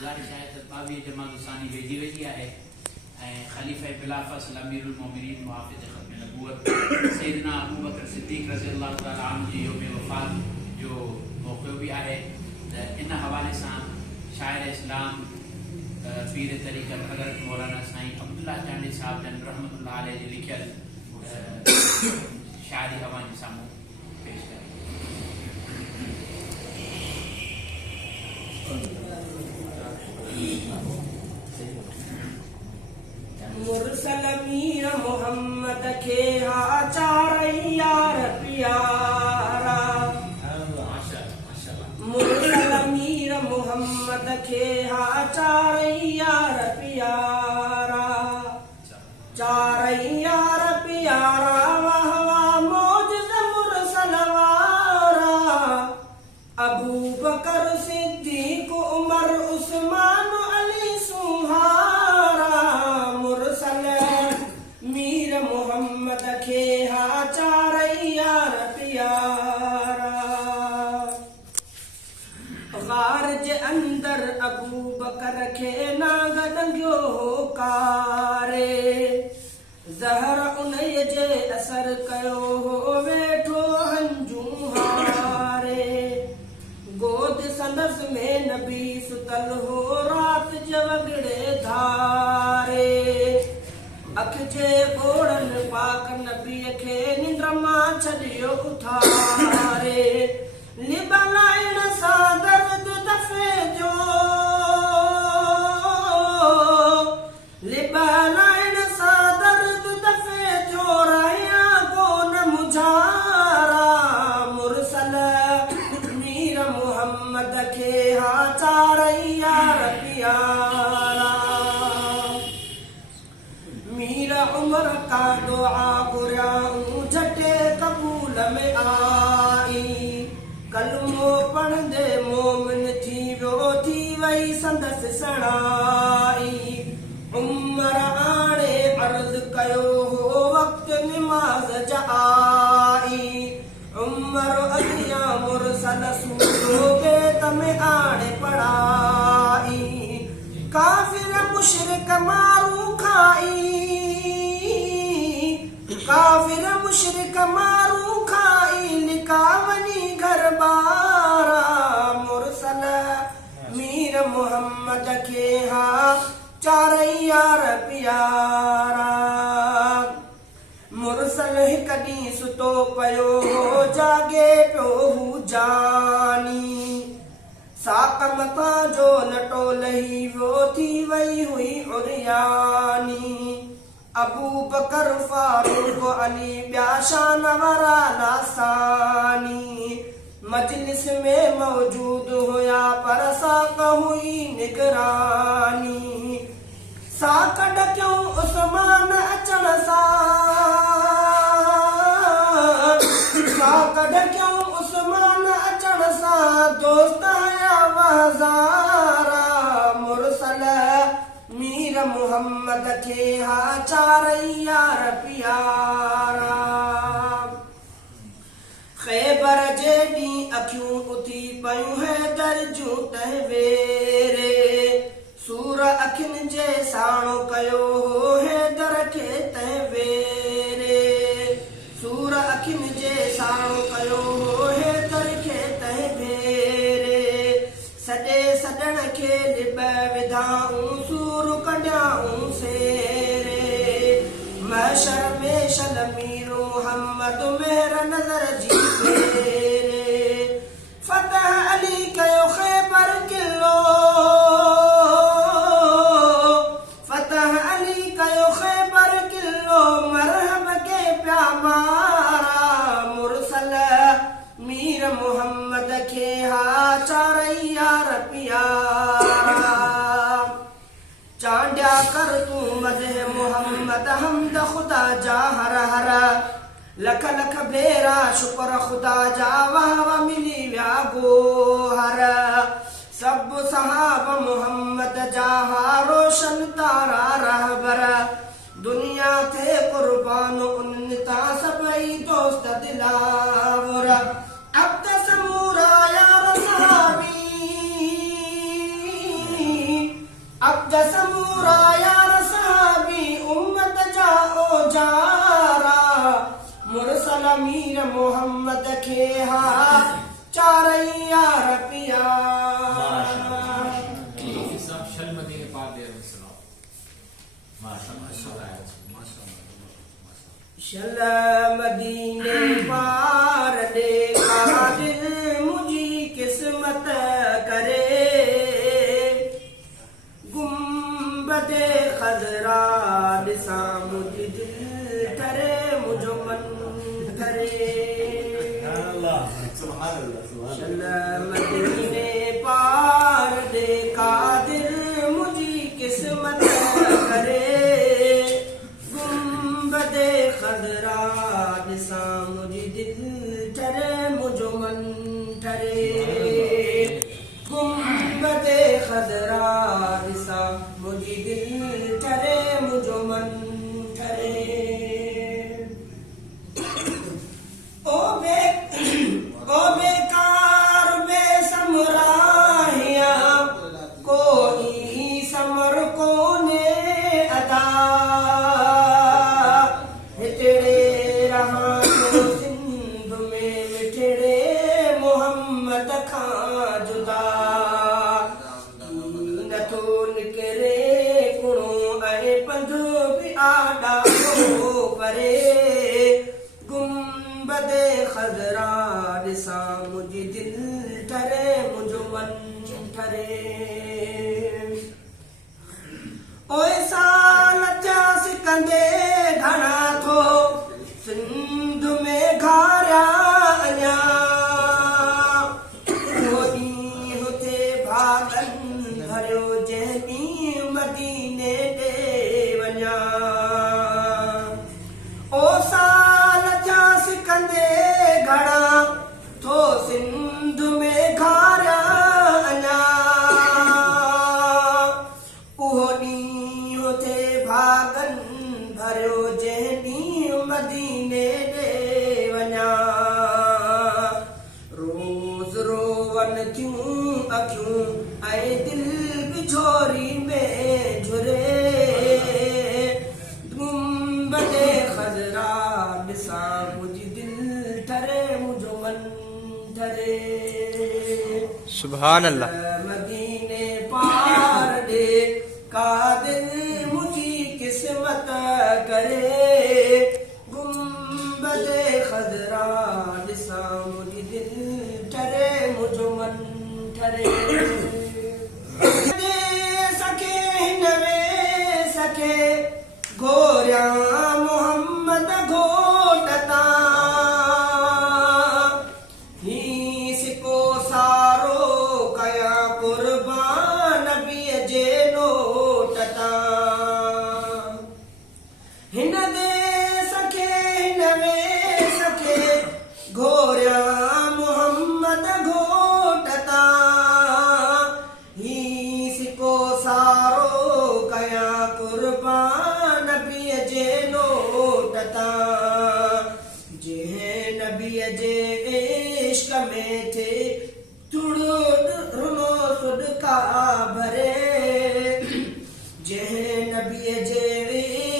बावी जमात सानी veggie veggie आहे ऐं खलीफ़ा बिलाफसल अमीरुल मोमिनीन मुहाफ़िज़ ख़त्म नबूवत सैयदना अबू बकर सिद्दीक़ रज़ियल्लाहु तआला अन्हु जी यौम वफ़ात जो मौक़ो भी आहे। त इन हवाले सां शाइर इस्लाम पीर तरीक़त हज़रत मौलाना साईं अब्दुल्ला चांडी साहब जन रहमतुल्लाह अलैह जी लिखियल शाइरी अवां जे साम्हूं पेश कयो। मुरसल मीर मोहम्मद खे हा चारई यार प्यारा, मुरसल मीर मोहम्मद खे हा चारई यार प्यारा, चारई यार प्यारा वाह वाह मौजज़ मुरसल वारा, अबू बकर सिद्दीक़ उमर उस्मान अली सुहारा, मुरसल मीर मोहम्मद खे हा चारई यार प्यारा। गार जे अंदर अबू बकर खे नाग डंगियो कारे, ज़हर उन्हीअ जे असर कयो हो वेठो हंजूं हारे, गोद संदस में नबी सुतल हो रात जे वगड़े धारे, अख जे ओड़न पाक नबीअ खे निंड मां छॾियो उथारे, लिबलाइण सां दर्द दफ़े जो, लिबलाइण सां दर्द दफ़े जो रहिया कोन मुझारा, मुरसल मीर मोहम्मद खे हा चारई यार प्यारा। मीर उमर का दुआ घुरियाऊं झटे कबूल में आई, कलमो पढ़ंदे मोमिन थी वियो थी वई संदसि सणाई, उमर आणे अर्ज़ कयो हो वक़्त निमाज़ जा आई, उमर अॻियां मुरसल सूरो बेत में आणे पढ़ाई, काफ़िर मुशरिक मारू खाई, काफ़िर मुशरिक मारू खाई लिका वञी घर बारा, मुरसल मीर मोहम्मद खे हा चारई यार प्यारा। मुरसल हिक ॾींहुं सुतो पियो हो जागे पियो हू जानी, साक मथां जो लटो लही वियो थी वई हुई उरियानी, अबू बकर फारूक अली ॿिया शान वारा लासानी, मजलिस में मौजूद हुया पर साक हुई निगरानी, साक ॾकियूं उस्मान अचण सां, साक ॾकियूं उस्मान अचण सां दोस्त हया वहज़ारा, मुरसल मीर मोहम्मद खे हा चारई यार प्यारा। ख़ैबर जे ॾींहुं अखियूं उथी पयूं हैदर जूं तहवेरे, सूर अखियुनि जे साणो कयो हो हैदर खे तहवेरे, सूर अखियुनि जे साणो कयो हो हैदर खे तहवेरे, सॼे सॼण खे लिब विधाऊं सूर कढियाऊं सेरे, महशर में शल मीर मोहम्मद मेहर नज़र जी फेरे, फतह अली कयो ख़ैबर किलो, फतह अली कयो ख़ैबर किलो मरहब के प्या मारा, मुरसल मीर मोहम्मद खे हा चारई यार प्यारा। चांडिया कर तूं मदह मोहम्मद हमद खुदा जा हर हर, लख लख भेरा शुक्र खुदा जा वाह वाह मिली विया गोहर, सब सहाब मोहम्मद जा हा रोशन तारा रहबर, दुनिया थे कुर्बान उन ता सभई दोस्त दिलावर, अब त समूरा यार सहाबी अब जसमूरा यार साहबी उम्मत जाओ जारा मुरसल मीर मोहम्मद के हा चारई यार पिया सब शल मदीने पाक दे सलाम माशाअल्लाह शल मदीने पार दे कादिर मुझी किस्मत करे गुंबदे खजरा दिसा मुझी दिल ठरे मुझो मन करे शल मदीने पार दे कादिर मुझी किस्मत करे गुंबदे खजरा दिसा मुझी दिल ठरे मुझो मन ठरे गुंबदे खजरा दिसा मुझी दिल ठरे मुझो मन ठरे ओ बेकार बेसमराहिया कोई समर को ने अदा मिठड़े रहा तो सिंध में मिठड़े मोहम्मद खां जुदा न तो निकरे कुणो ऐं पंधु बि आॾा हो परे गुंबदे खजरा दिसा मुझी दिल ठरे मुझो मन ठरे ओए साल जा सिकंदे घणा थो सिंध में घारिया अञा होॾी हुते भागन भरियो जंहिं मदीने ॾे वञा ओ साल जा सिकंदे घणा थो सिंध में घारिया अञा उहो ॾींहुं हुते भागन भरियो जंहिं ॾींहुं मदीने ॾे वञा रोज़ रोवन थियूं अखियूं ऐं दिल बि झोरी में झुरे गुंबदे खजरा दिसा मुझी दिल ठरे मुझो मन ठरे सुभान अल्लाह मदीने पार दे कादिर मुझी किस्मत करे गुंबदे खजरा दिसा मुझी दिल ठरे मुझो मन ठरे सके नवे सके गोरिया मोहम्मद घोटता ही सिको सारो कया कुर्बान नबीअ जे नोटता हिन दे सके हिन में सके गोरिया मोहम्मद घोटता ही सिको सारो कया कुर्बान नबीअ जे नोटता जंहिं नबीअ जे इश्क में थे तुड़ो रुनो सुडका भरे जंहिं नबीअ जे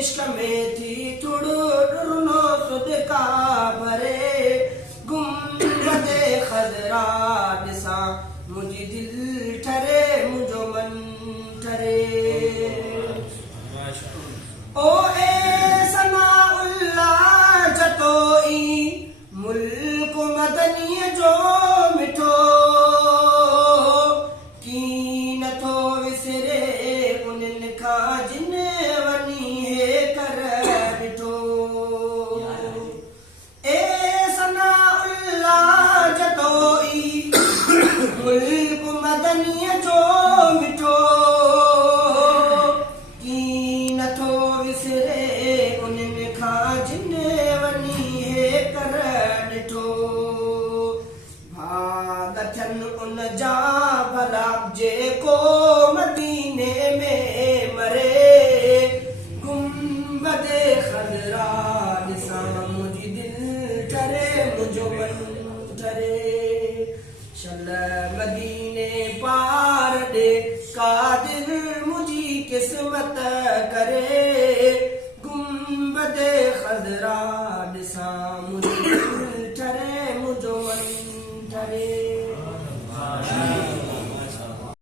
इश्क में थी तुड़ो रुनो सुडका भरे गुंबदे खजरा दिसा मुझी दिल ठरे मुझो मन ठरे ओ ए सनाउल्लाह जतोई मुल्क मदनी जो मिठो की नथो विसरे उन्हनि खां जिन वञी हे कर ॾिठो ए सनाउल्लाह जतोई मुल्क मदनी जो मिठो की नथो विसरे उन्हनि खां जिन वञी हे कर ॾिठो भाग थियनि उन जा भला जेको मदीने में मरे गुंबदे खजरा दिसा मुझी दिल ठरे मुझो मन ठरे शल मदीने पार दे कादिर मुझी हिम्मत करे गुंबदे खजरा दिसा मुझे ठरे मुझो मन ठरे